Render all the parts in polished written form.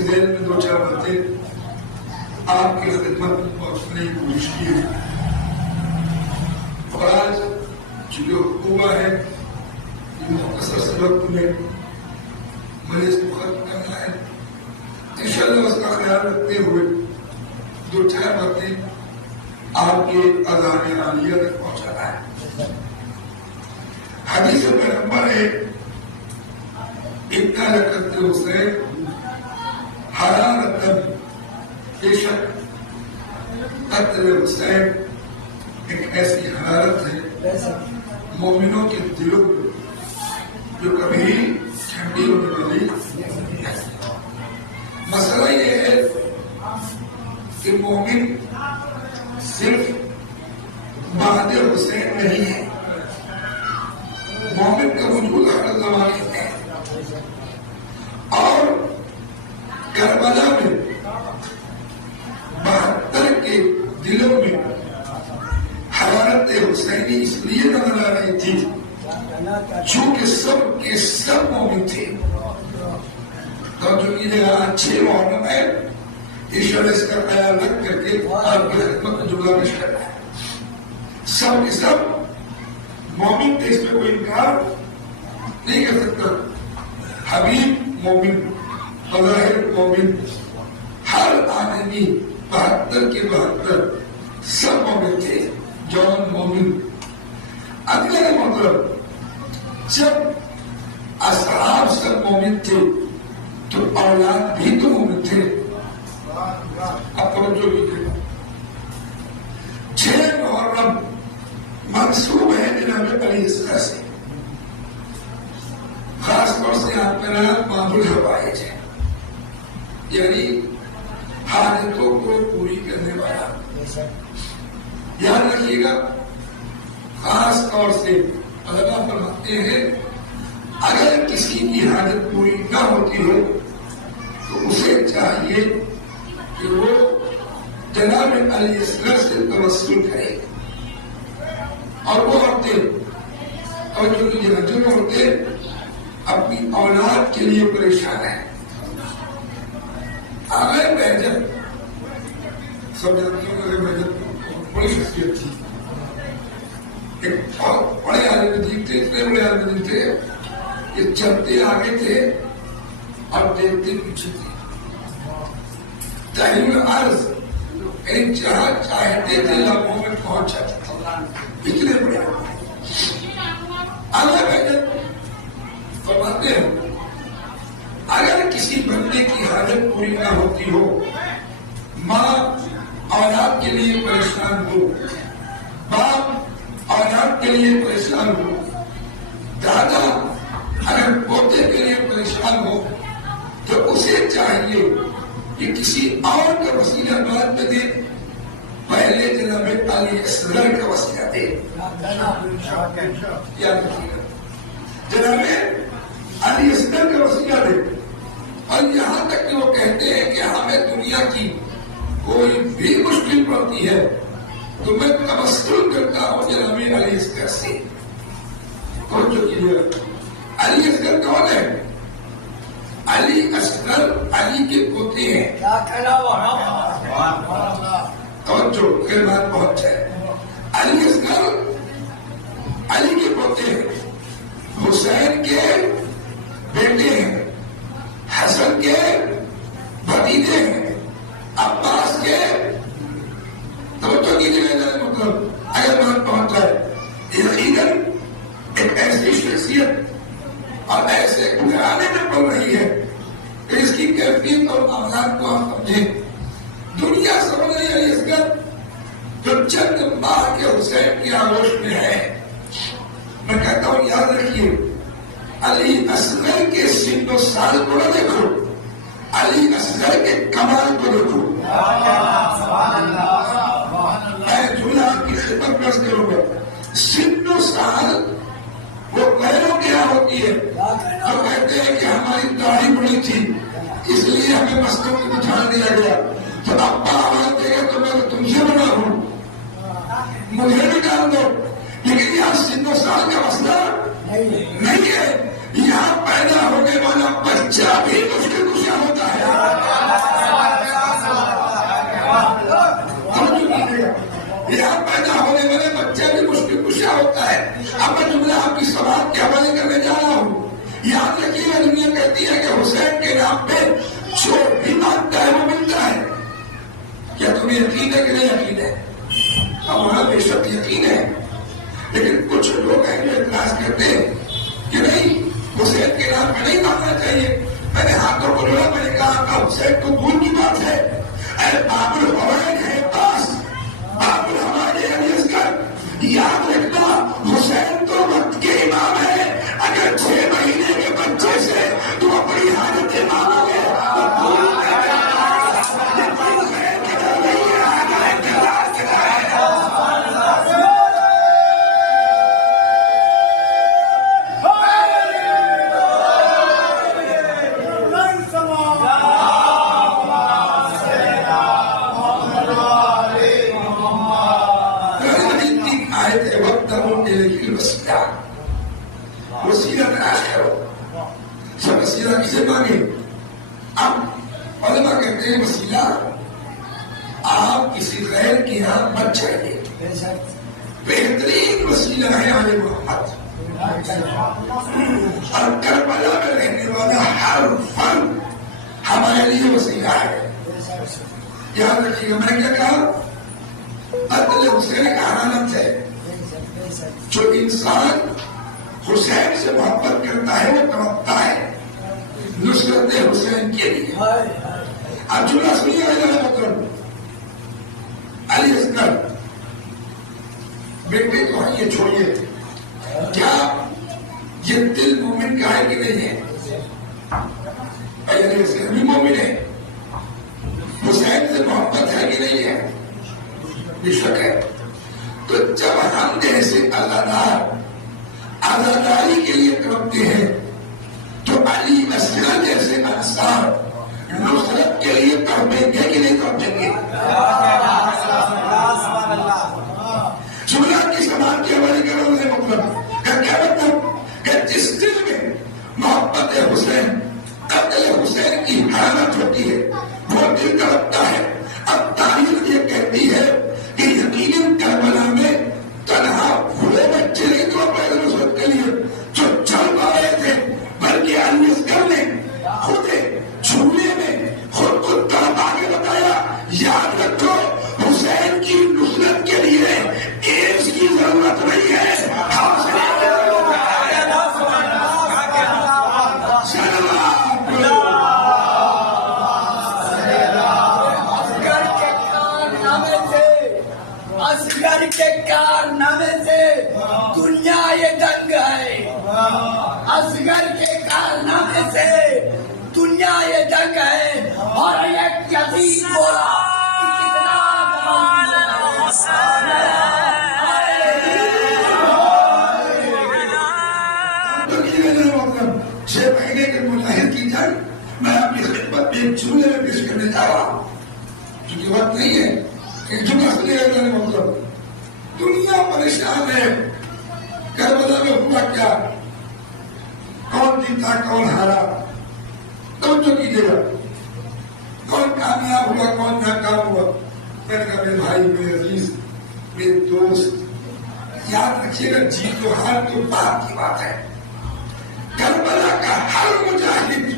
کے ذہن میں دو چار باتیں آپ کی خدمت میں پہنچنے کی کوشش کی ہے. اور آج جو حکومت ہے مختصر سے وقت میں نے اس کو ختم کرنا ہے. انشاءاللہ اس کا خیال رکھتے ہوئے دو چار باتیں آپ کے اذان عالیہ تک پہنچانا ہے. حدیث پیغمبر ہے اتنا کرتے حسین حرارت بے شک قتل حسین ایک ایسی حرارت ہے مومنوں کے دلوں میں جو کبھی ٹھنڈی ہونے والی ہے. مسئلہ یہ ہے کہ مومن صرف بعد حسین نہیں ہے. مومن کا وجود ہر زمانے میں ہے اور کربلا میں 72 کے دلوں میں حرارت حسینی اس لیے نظر آ رہی تھی چونکہ سب کے سب مومن تھے. اور جو کی جگہ اچھے محرم ہے ایشور اس کا خیال رکھ کر کے آپ کی خدمت میں جملہ پیش کرنا ہے. سب کے سب مومن تھے، اس میں کوئی انکار نہیں کر سکتا. حبیب مومن، بظاہر مومن، ہر آدمی 72 کے 72 سب مومن تھے، جوان مومن. اگلے مطلب جب اصحاب سب مومن تھے تو اولاد بھی تو مومن تھے. اب توجہ بھی تھے. 6 محرم منسوب ہے جناب علی اصغر سے، خاص طور سے آپ کا نام باب الحوائج ہے، یعنی حاجتوں کو پوری کرنے والا. یاد رکھیے گا خاص طور سے علماء فرماتے ہیں اگر کسی کی حاجت پوری نہ ہوتی ہو تو اسے چاہیے کہ وہ جناب علی اصغر سے توسل کرے. اور وہ عورتیں اور جو عورتیں اپنی اولاد کے لیے پریشان ہیں. آغا بہجت سب جانتے ہیں کہ بہجت بڑی شخصیت تھی، ایک بہت بڑے عالم دین تھے، اتنے بڑے عالم دین تھے کہ چلتے آگے تھے اور دیکھتے پیچھے تھے. تحریر عرض یعنی جہاں چاہتے تھے لمحوں میں پہنچ جاتے تھے، اتنے بڑے. آغا بہجت فرماتے ہیں اگر کسی بندے کی حاجت پوری نہ ہوتی ہو، ماں اولاد کے لیے پریشان ہو، باپ اولاد کے لیے پریشان ہو، دادا اگر پوتے کے لیے پریشان ہو تو اسے چاہیے کہ کسی اور کا وسیلہ بعد میں دے، پہلے جناب علی اصغر کا وسیلہ دے. یاد رکھیے گا جناب علی اصغر کا وسیلہ دے. اور یہاں تک کہ وہ کہتے ہیں کہ ہمیں دنیا کی کوئی بھی مشکل پڑتی ہے تو میں توسل کرتا ہوں جناب علی اصغر سے. کون جو کیجیے علی اصغر کون ہے؟ علی اصغر علی کے پوتے ہیں. کون جو پھر بات بہت ہے. علی اصغر علی کے پوتے ہیں، حسین کے بیٹے ہیں، حسن کے بھتیجے ہیں، عباس کے. توجہ کیجیے مطلب اگر بات پہنچ جائے یقیناً ایک ایسی شخصیت اور ایسے گھرانے میں پڑ رہی ہے کہ اس کی کیفیت اور معاملات کو آپ سمجھیں. دنیا سمجھ رہی ہے اصغر جو چند ماہ کے حسین کی آغوش میں ہے. میں کہتا ہوں یاد رکھیے علی اصغر کے سن و سال کو نہ دیکھو، علی اصغر کے کمال کو دیکھو. میں جملہ آپ کی خدمت میں کروں گا. سن و سال وہ غیروں کیا ہوتی ہے جو کہتے ہیں کہ ہماری داڑھی بڑی تھی اس لیے ہمیں مسجد میں بٹھا دیا گیا، تو ابا آواز دے گا تو میں تم سے بڑا ہوں، مجھے بھی ڈال دو. لیکن یہاں سن و سال کا مسئلہ نہیں ہے، یہاں پیدا ہونے والا بچہ بھی مشکل کشا ہوتا ہے. جو بھی مانگتا ہے وہ ملتا ہے. کیا تمہیں یقین ہے کہ نہیں یقین ہے؟ ہمارا بے شک یقین ہے، لیکن کچھ لوگ ہیں جو اعتراض کرتے ہیں کہ نہیں، حسین کے نام پہ نہیں مانگنا چاہیے. میں نے ہاتھوں کو جوڑا، میں نے کہا حسین تو دور کی بات ہے، اے باب الحوائن ہے پاس، باب الحوائن علی اصغر، یاد رکھنا حسین تو وقت کے امام ہے. اگر 6 مہینے کے بچے سے تو اپنی حاجتیں مانگو گے وسیلہ تلاش کرو. سب وسیلہ کسے مانگے؟ اب علماء کہتے ہیں وسیلہ آپ کسی غیر کی یہاں مت جائیے. بہترین وسیلہ ہے آل محمد، اور کربلا میں رہنے والا ہر فرد ہمارے لیے وسیلہ ہے. یاد رکھیے گا میں نے کیا کہا؟ عدل حسین کا حالت ہے. جو انسان حسین سے محبت کرتا ہے وہ تڑپتا ہے نصرت حسین کے لیے. اب جملہ سنیے گا مطلب علی اصغر بیٹے تو ہیں، یہ چھوڑیے، کیا یہ دل مومن کا ہے کہ نہیں ہے؟ علی اصغر بھی مومن ہے، حسین سے محبت ہے کہ نہیں ہے؟ بے شک ہے. تو جب ہم جیسے آزادار آزاداری کے لیے تڑپتے ہیں تو علی اصغر جیسے انصار نصرت کے لیے تڑپیں گے کہ نہیں تڑپیں گے؟ جملہ کی سماعت کے حوالے کرو سے مطلب کیا مطلب کہ جس دل میں محبت حسین قتل حسین کی حالت ہوتی ہے وہ دل تڑپتا ہے. اب تاریخ یہ کہتی ہے کہ یقیناً کربلا میں تنہا بھولے بچے نہیں تو پہلے نصرت کے لیے جو چل پا رہے تھے، بلکہ علی اصغر نے خود جھولے میں خود کو تڑپا کے بتایا یاد رکھو حسین کی نصرت کے لیے ایڈز کی ضرورت نہیں ہے. اصغر کے کارنامے سے دنیا یہ دنگ ہے، اصغر کے کارنامے سے دنیا یہ دنگ ہے. اور ایک یزید بولا چھ مہینے کے مظاہر کی جنگ میں اپنی خدمت میں ایک جملے میں پیش کرنے جا رہا ہوں کیونکہ وقت نہیں ہے. مطلب دنیا پریشان ہے، کربلا میں ہوا کیا، کون جیتا کون ہارا، توجہ کیجیے گا، کون کامیاب ہوا کون ناکام ہوا. میں نے کہا میرے بھائی، میرے عزیز، میرے دوست، یاد رکھیے گا جیت و ہار تو بعد کی بات ہے. کربلا کا ہر مجاہد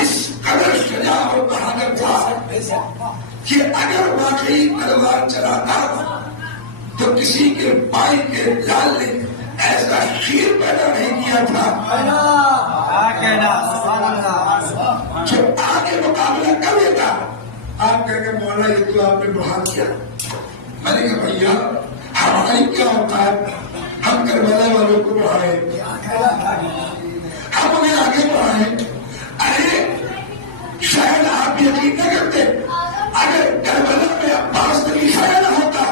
اس قدر شجاع اور بہادر تھا کہ اگر واقعی تلوار چلاتا تو کسی کے بھائی کے لال نے ایسا شیر پیدا نہیں کیا تھا جو آگے مقابلہ کر لیتا. آپ کہیں گے مولانا یہ تو آپ نے بڑھا کیا. میں نے کہا بھیا ہماری کیا ہوتا ہے، ہم کربلا والوں کو بڑھائے، ہم انہیں آگے بڑھائے. ارے شاید آپ یقین نہ کرتے اگر کربلا میں عباس علی شاید ہوتا.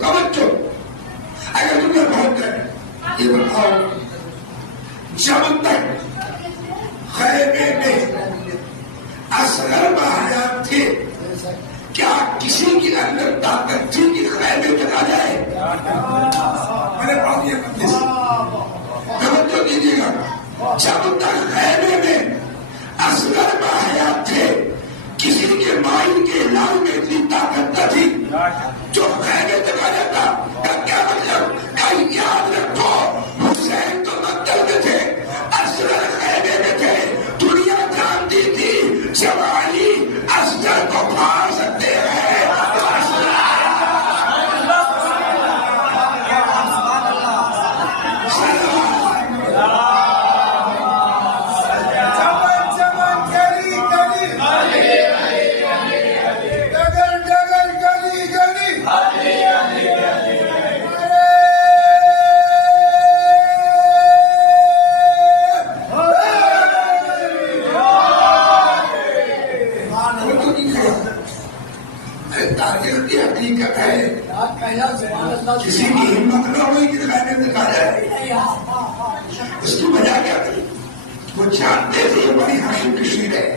توجہ اگر تم نے بہت ہے یہ بتاؤ جب تک خیمے میں اصغر بحیات تھے کیا کسی کے اندر طاقت تھی کہ خیمے میں آ جائے؟ میں نے پڑھ دیا. توجہ دیجیے گا، جب تک خیمے میں اصغر بحیات تھے کسی کے مائن کے لال میں اتنی طاقت نہ تھی جو خیمے تک آ جاتا. کیا مطلب؟ یاد رکھو حسین تو مقتل میں تھے، اصغر خیمے کسی کی ہمت نہ ہوئی کہ دکھانے دکھا جائے. اس کی وجہ کیا تھی؟ وہ جانتے تھے یہ بڑی ہاشم کی شیر ہے,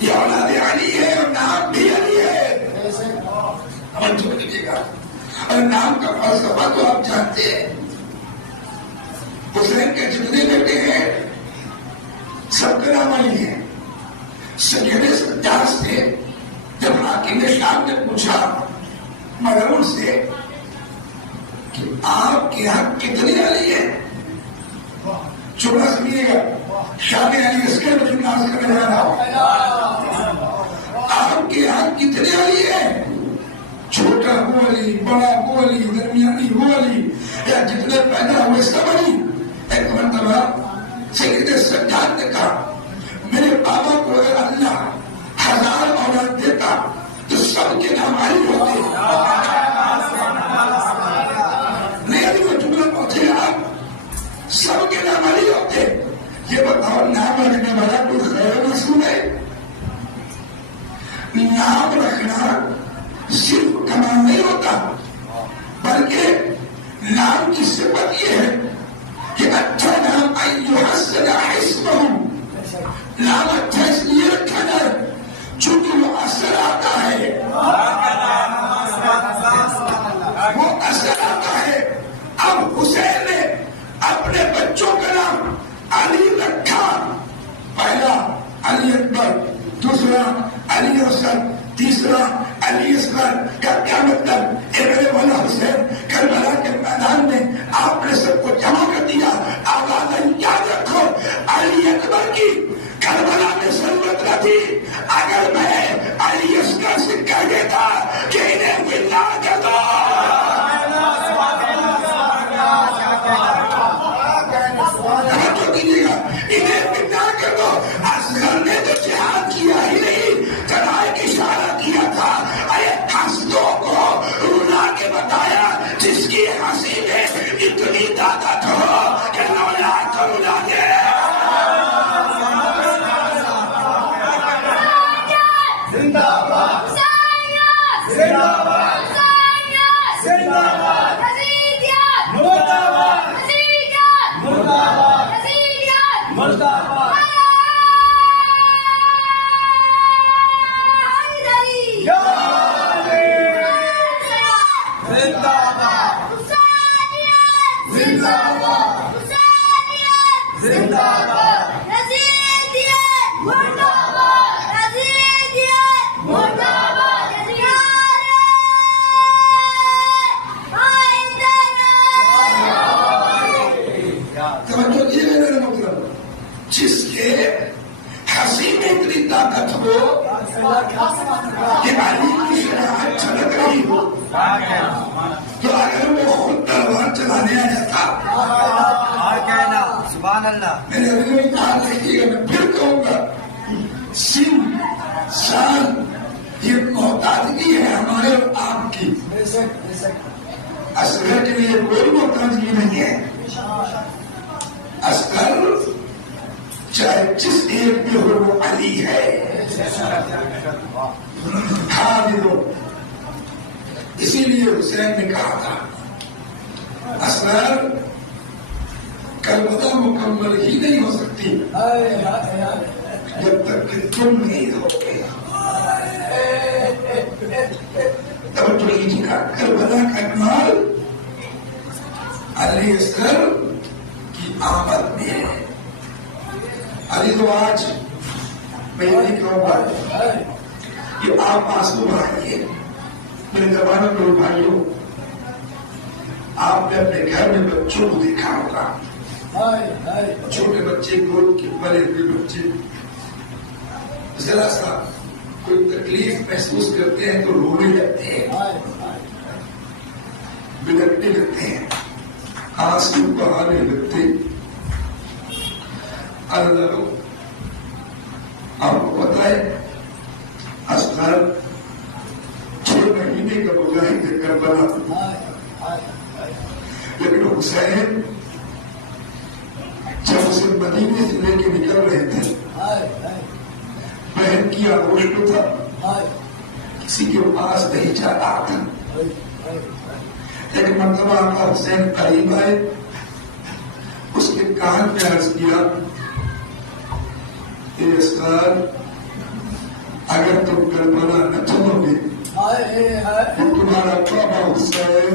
یہ اولاد علی ہے اور نام بھی علی ہے. توجہ دیجیے گا, اور نام کا فلسفہ تو آپ جانتے ہیں. حسین کے جتنے بیٹے ہیں سب کا نام علی ہے. سید سجاد سے جب حاکم شام نے پوچھا مغرور سے کہ آپ کے یہاں کتنے علی ہیں, چوڑا سنیے گا, شان علی اس کے وجود ناز کرنے جا رہا, آپ کے یہاں کتنے علی ہیں, چھوٹا وہ علی, بڑا وہ علی, درمیانی وہ علی, یا جتنے پیدا ہوئے سب علی. ایک مرتبہ سید سجاد نے کہا میرے بابا کو اگر اللہ 1000 اولاد دیتا تو سب کے نام علی ہوتے. نہیں علی کو جملہ پہنچے آپ, سب کے نام علی ہوتے. یہ بتاؤ نام رکھنے والا کوئی خیر رسول ہے؟ نام رکھنا صرف کمال نہیں ہوتا, بلکہ نام کی صفت یہ ہے کہ اچھا نام ایحسن حسبہ, نام اچھا اس لیے رکھا جائے چونکہ وہ اثر آتا ہے, وہ اثر آتا ہے. اب حسین نے اپنے بچوں کا نام علی رکھا, پہلا علی اکبر, دوسرا علی افضل, تیسرا علی اصغر. کا کیا مطلب؟ میرے مولا حسین کربلا کے میدان میں آپ نے سب کو جمع کر دیا. آواز یاد رکھو علی اکبر کی کربلا میں ضرورت نہ تھی. اگر میں علی اصغر سے کہہ دیتا کہ انہیں ملنا کر دو, انہیں ملنا کر دو. اصغر نے تو جہاد کیا ہی نہیں, چڑھائی کی اشارہ کیا تھا. ارے حسدوں کو رلا کے بتایا جس کی ہنسی میں اتنی طاقت ہو کہ رولا تو رلا دے. زندہ باد, زندہ باد, زندہ باد, مردہ باد, مردہ باد, مردہ باد. جس کے ہنسی میں اتنی طاقت ہو کہ علی کی شجاعت چھلک رہی ہو, تو اگر وہ خود تلوار چلانے آ جاتا. سبحان اللہ. میں نے ابھی بھی کہا دیکھیے گا, میں پھر کہوں گا, سن سال یہ محتاجگی ہے ہمارے اور آپ کی. اصغر کے لیے کوئی محتاجگی نہیں ہے. اصغر چاہے جس ایک میں ہو وہ علی ہے. اسی لیے حسین نے کہا تھا اصغر کربلا مکمل ہی نہیں ہو سکتی جب تک کہ تم نہیں ہو گے. توجہ کیجیے گا, کربلا کا کمال علی اصغر کی آمد میں ہے. علی تو آج میں نہیں کہوں گا کہ آپ آنسو بہائیے. میرے زمانے میں بھائیوں, آپ نے اپنے گھر میں بچوں کو دیکھا ہوگا, چھوٹے بچے, گود کے بڑے ہوئے بچے, ذرا سا کوئی تکلیف محسوس کرتے ہیں تو رونے لگتے ہیں, بلکنے لگتے ہیں, آنسو بہانے لگتے. اللہ آپ کو پتا ہے اصغر 6 مہینے کا مجاہد ہے کربلا, لیکن حسین جب اسے مدینے سے لے کے نکل رہے تھے, بہن کی آغوش میں تھا, کسی کے پاس نہیں جا رہا تھا. ایک مرتبہ آقا حسین قریب آئے، اس کے کان پہ عرض کیا کہ اصغر اگر تم کربلا نہ چلو گے تو تمہارا بابا حسین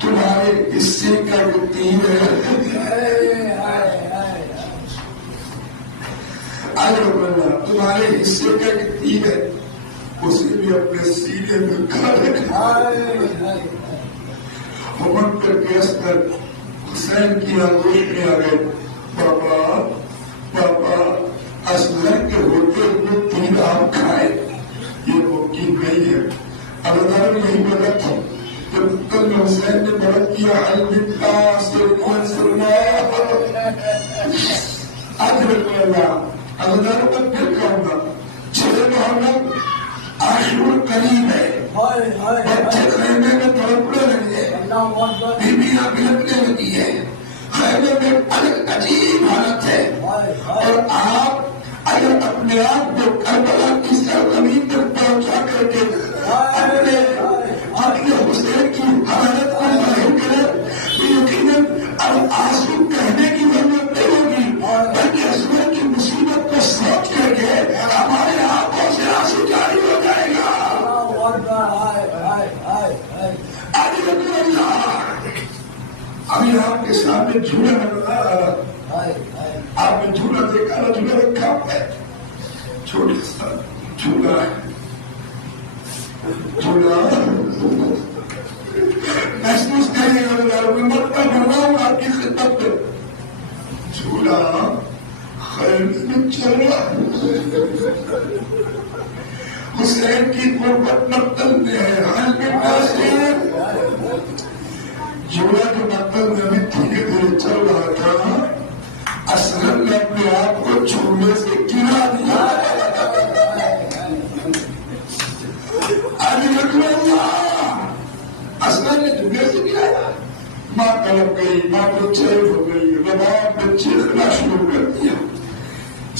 تمہارے حصے کا جو تیر ہے تمہارے حصے کا جو تیر ہے اسے بھی اپنے سینے میں کھا ہمت کر کے اصغر حسین کی آگوش میں آ گئے، پاپا پاپا اصغر کے ہوتے ہوئے تیر آپ کھائے، یہ ممکن نہیں ہے۔ اللہ تعالیٰ نے یہی بتا تھا جب کل حسین نے بڑھت کیا اللہ تعالیٰ کو پھر کہوں گا 6 محرم عاشور قریب ہے، بچے خیمے میں تڑپنے لگے، بیویاں بلکنے لگی ہے، خیمے میں الگ عجیب حالت ہے، اور آپ اگر اپنے آپ کو کربلا کی سرزمین تک پہنچا کر کے اپنے حسین کی حالت کو ظاہر کرے تو یقیناً اب آنسو کہنے کی ضرورت نہیں ہوگی، بلکہ اصغر کی مصیبت کو سوچ کر کے ہمارے آنکھوں سے آنسو جاری ہو جائے گا۔ ابھی آپ کے سامنے جھولا نظر آ رہا، آپ نے جھولا دیکھا نا، جھولا رکھا ہے، چھوٹا سا جھولا ہے، جھولا محسوس کریں گے میں مرتا بڑھا ہوں آپ کی خدمت میں، جھولا خیمے میں چل رہا حسین کی قربت مقتل میں ہے، حال میں ناصر جھولا کے مقتل میں بھی دھیرے دھیرے چل رہا تھا، اصغر نے اپنے آپ کو جھولے سے گرا دیا، اصغر نے جھولے سے گرایا، ماں کلپ گئی، ماں کو چیر ہو گئی، رباب نے چیخنا شروع کر دیا،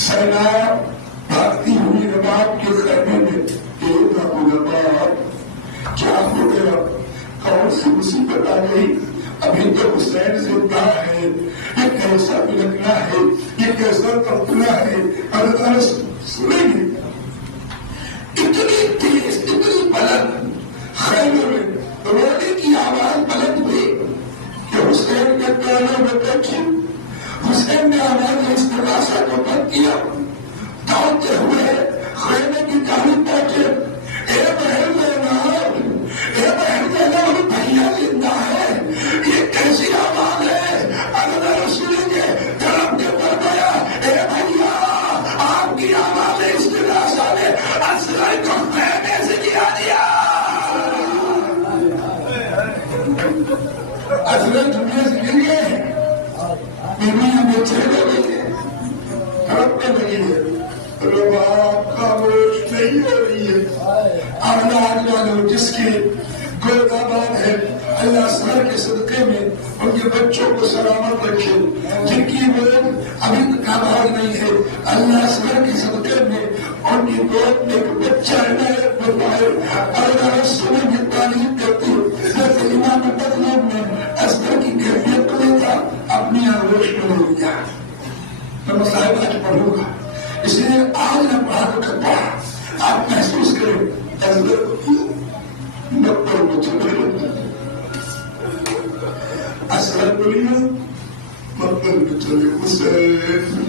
سیلاب بھاگتی ہوئی رباب کے خیمے میں، رباب کیا ہو گیا، کون سی مصیبت آ گئی، ابھی تو حسین زندہ ہے، یہ کیسا بلکنا ہے، یہ کیسا تڑپنا ہے، اللہ تعالیٰ سنیں گے۔ اتنی تیز اتنی بلند خیمے میں رونے کی آواز بلند ہوئی کہ حسین کے کانوں میں پہنچی، حسین نے آواز استغاثہ کو بند کیا، دوڑتے ہوئے خیمے کی جانب پہنچے، اے بہن زینب، اے بہن زینب، بھیا زندہ ہے، یہ کیسی آواز ہے، اللہ سنیں گے، طرف کے فرمایا، اے بھیا آپ کی آواز استغاثہ نے اصغر کو خیمے سے گرا دیا۔ اصغر دنیا سے گر گئے، بیویاں بچے ہو گئی ہیں، تڑپنے لگی ہے، رباب خاموش نہیں ہو رہی ہے۔ اولاد والوں جس کی گود آباد ہے، اللہ اصغر کے صدقے میں ان کے بچوں کو سلامت رکھے، جن کی گود ابھی تک آباد نہیں ہے، اللہ اصغر کے صدقے میں ان کی گود میں ایک بچہ عنایت فرمائے۔ اللہ رسول کی تعلیم کرتے جیسے امام مطلب نے اصغر کی کیفیت کو دیکھا، اپنی آغوش میں لے لیا۔ میں مصاحب آج پڑھوں گا، اس لیے آج میں پڑھا تو کر پڑھا، آپ محسوس کریں اصغر نبر مطلب اصغر بولیا مطلب چلے حسین۔